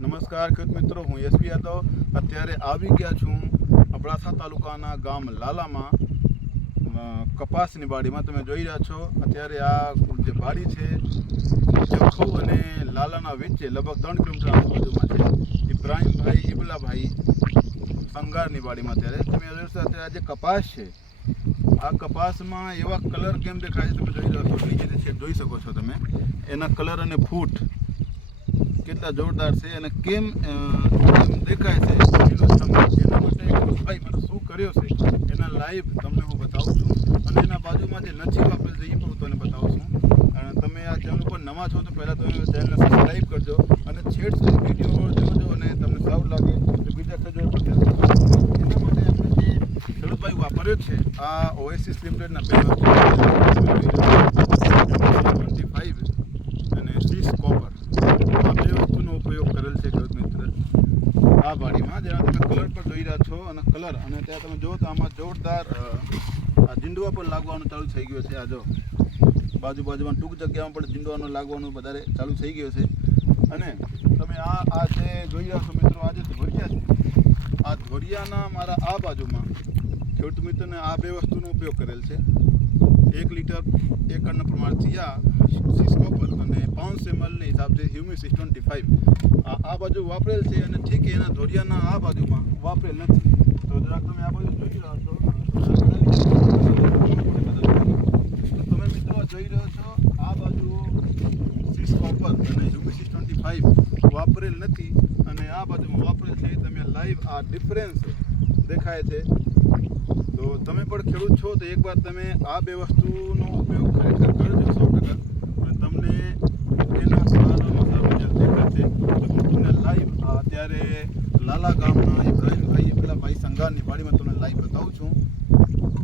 નમસ્કાર ખેડૂત મિત્રો, હું એસપી યાદવ અત્યારે આવી ગયા છું અબડાસા તાલુકાના ગામ લાલામાં કપાસની વાડીમાં. તમે જોઈ રહ્યા છો અત્યારે આ જે વાડી છે જખૌ અને લાલાના વચ્ચે લગભગ 3 કિલોમીટર આજુબાજુમાં છે. ઇબ્રાહીમભાઈ ઇબલાભાઈ સંગારની વાડીમાં અત્યારે તમે જોશો અત્યારે આ જે કપાસ છે આ કપાસમાં એવા કલર કેમ દેખાય છે તમે જોઈ રહ્યા છો, નીચે છે જોઈ શકો છો તમે એના કલર અને ફૂટ કેટલા જોરદાર છે અને કેમ દેખાય છે એના માટે ભાઈ મને શું કર્યો છે એના લાઈવ તમને હું બતાવું છું અને એના બાજુમાં જે નથી વાપરેલ છે એ પણ હું તમને બતાવું છું. અને તમે આ ચેનલ ઉપર નવા છો તો પહેલાં તમે ચેનલને સબસ્ક્રાઈબ કરજો અને છેડ સુધી વિડીયો જોજો અને તમને સારું લાગે તો બીજા ખેડૂતો પર ધ્યાન આપજો. એના માટે આપણે જે ખેડૂતભાઈ વાપર્યો છે આ ઓએસિસ લિમિટેડના 2 અને 30 કોપર આ 2 વસ્તુનો ઉપયોગ કરેલ છે ખેડૂત મિત્ર આ વાડીમાં. જ્યાં તમે કલર પર જોઈ રહ્યા છો અને કલર અને ત્યાં તમે જુઓ તો આમાં જોરદાર આ ઝીંડવા પણ લાગવાનું ચાલુ થઈ ગયું છે. આ જો બાજુમાં ટૂંક જગ્યામાં પણ ઝીંડવાનું લાગવાનું વધારે ચાલુ થઈ ગયું છે. અને તમે આ જે જોઈ રહ્યા છો મિત્રો આ જે ધોરિયા છે આ ધોરિયાના મારા આ બાજુમાં ખેડૂત મિત્રને આ 2 વસ્તુનો ઉપયોગ કરેલ છે. 1 લીટર એકરના પ્રમાણ થયા 30 કોપર અને 500 ml હિસાબથી હ્યુમિસ 25 આ બાજુ વાપરેલ છે અને ઠીક એના ધોરિયાના આ બાજુમાં વાપરેલ નથી. તો જરાક તમે આ બાજુ જોઈ રહ્યા છો તમે મિત્રો જોઈ રહ્યો છો આ બાજુ 30 કોપર અને હ્યુમિસ 25 વાપરેલ નથી અને આ બાજુમાં વાપરેલ છે. તમે લાઈવ આ ડિફરન્સ દેખાય છે. તો તમે પણ ખેડૂત છો તો એકવાર તમે આ 2 વસ્તુનો ઉપયોગ ખરેખર કરજો 100%. તમને એના સારામાં સારું રિઝલ્ટ દેખાશે. તો હું તમને લાઈવ અત્યારે લાલા ગામના ઇબ્રાહીમભાઈ ઇબલાભાઈ સંગારની વાડીમાં તમને લાઈવ બતાવું છું.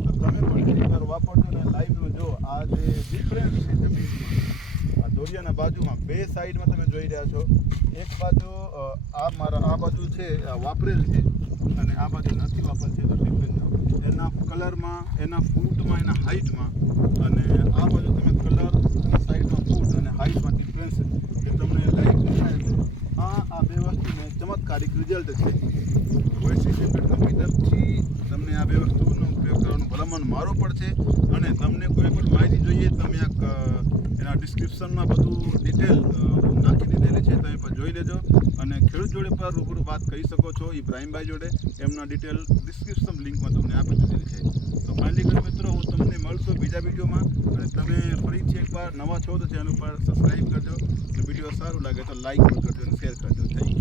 તો તમે પણ એકવાર વાપરજો અને લાઈવ જો આ જે ડિફરન્સ છે જમીનમાં આ દોરિયાના બાજુમાં 2 સાઈડમાં તમે જોઈ રહ્યા છો. એક બાજુ આ બાજુ છે વાપરેલ છે અને આ બાજુ નથી વાપરેલ છે. તો ડિફરન્સ એના કલરમાં એના ફૂટમાં એના હાઇટમાં અને આ બાજુ તમે કલર અને સાઈડમાં ફૂટ અને હાઇટમાં ડિફરન્સ એ તમને લાઈવ દેખાય છે. આ 2 વસ્તુને ચમત્કારિક રિઝલ્ટ છે. ઓએસિસ કંપની તરફથી તમને આ 2 વસ્તુનો ઉપયોગ કરવાનું ભલામણ મારો પણ છે. અને તમને કોઈ પણ માહિતી જોઈએ તમે એના ડિસ્ક્રિપ્શનમાં બધું ડિટેલ નાખી દીધેલી છે, તમે પણ જોઈ લેજો. અને ખેડૂત જોડે પણ રૂબરૂ વાત કરી શકો છો ઇબ્રાહીમભાઈ જોડે, એમના ડિટેલ ડિસ્ક્રિપ્શન લિંકમાં તમને આપી દીધેલી છે. તો ફાઇનલી ખેડૂત મિત્રો હું તમને મળશું બીજા વિડીયોમાં અને તમે ફરીથી એકવાર નવા છો તો ચેનલ ઉપર સબસ્ક્રાઈબ કરજો. વિડીયો સારું લાગે તો લાઈક પણ કરજો અને શેર કરજો. Thank you.